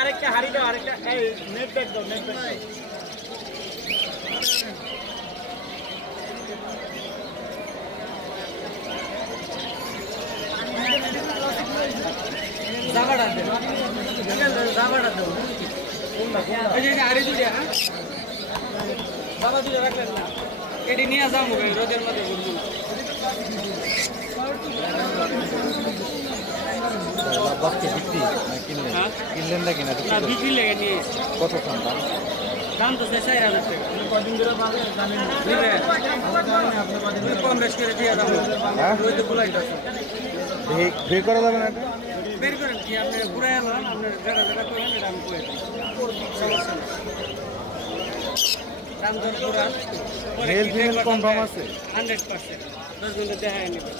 আরেকটা হাড়ি দাও, আরেকটা নেট ব্যাগ দাও, নেট ব্যাগ জামাটা দেন, জামাটা দাও। আরে দুটা বাবা দুটা রাখলেন না, এটি নিয়ে যাবো রোদের মধ্যে ঘুরবো না। কিনলেন না কিনা? বিক্রি লেগে নিয়ে কত ঠান্ডা দাম তো 4000 টাকা। কদিন ধরে কম বেশ করে দিয়ে দাম বের করা যাবে না? বের করেন কি আপনি ঘুরে এলেন, আপনার জায়গা জায়গা করেন, এটা আমি করে দিই, সমস্যা নেই। দাম দর পুরান কনফার্ম আছে 100%, 10 ঘন্টা দেখা নেবেন।